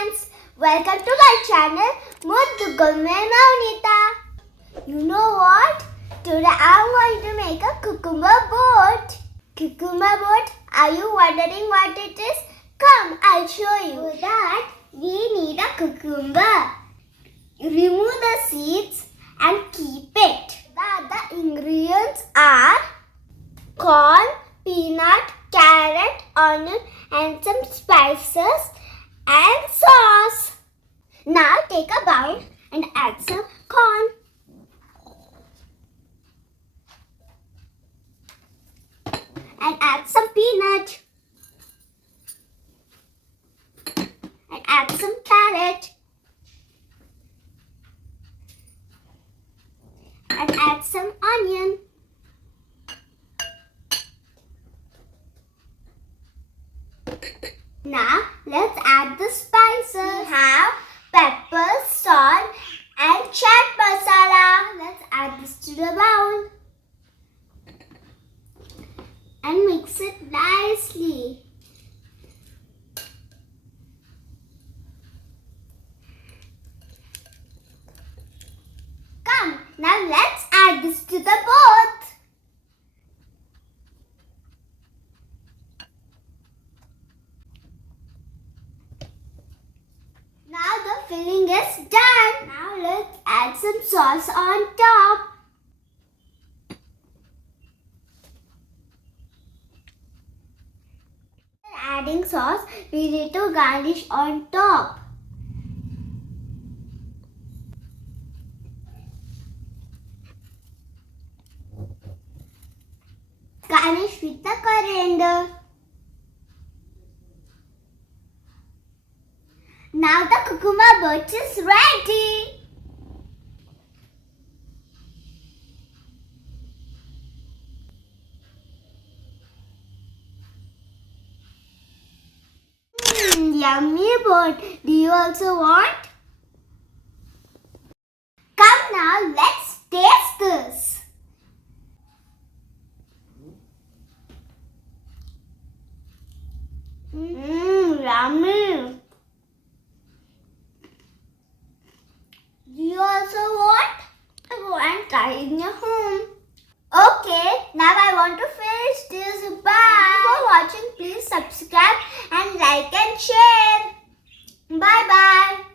friends, welcome to my channel Muddugombemounitha. You know what? Today I'm going to make a cucumber boat. Cucumber boat? Are you wondering what it is? Come, I'll show you. For that, we need a cucumber. Remove the seeds and keep it. The ingredients are corn, peanut, carrot, onion and some spices and sauce. Now take a bowl and add some corn. And add some peanut. And add some carrot. And add some onion. Now let's add the spices. We have pepper, salt and chaat masala. Let's add this to the bowl. And mix it nicely. Come, now let's add this to the boat. Now the filling is done. Now let's add some sauce on top. Adding sauce, we need to garnish on top. Garnish with the coriander. Now the cucumber boat is ready. Yummy boat. Do you also want? Come now, let's taste this. Yummy. Do you also want? Go and try in your home. Okay, now I want to finish this. Bye. For watching, please subscribe and like and share. Bye bye.